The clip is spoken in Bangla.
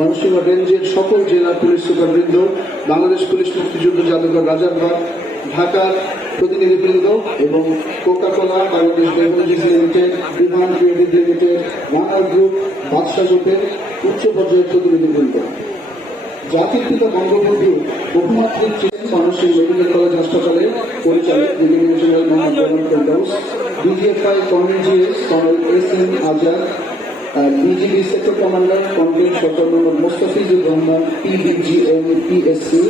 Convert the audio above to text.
মানুষের রেঞ্জের সকল জেলা পুলিশ সুপারবৃন্দ বাংলাদেশ পুলিশ মুক্তিযুদ্ধ জাদুঘর রাজারবাগ, ঢাকার প্রতিনিধিবৃন্দ এবং Coca Cola Bangladesh beverages limited বিমান creative limited runner group Badsha গ্রুপের উচ্চ পর্যায়ের প্রতিনিধিবৃন্দ। জাতির পিতা বঙ্গবন্ধু বহুমাত্রিক ছিলেন মানুষের মেডিকেল কলেজ হাসপাতালে পরিচালক general Mohammad colonel GS colonel S M Azad BGB sector commander complete Mohammad Mostafizur Rahman PBGM PSC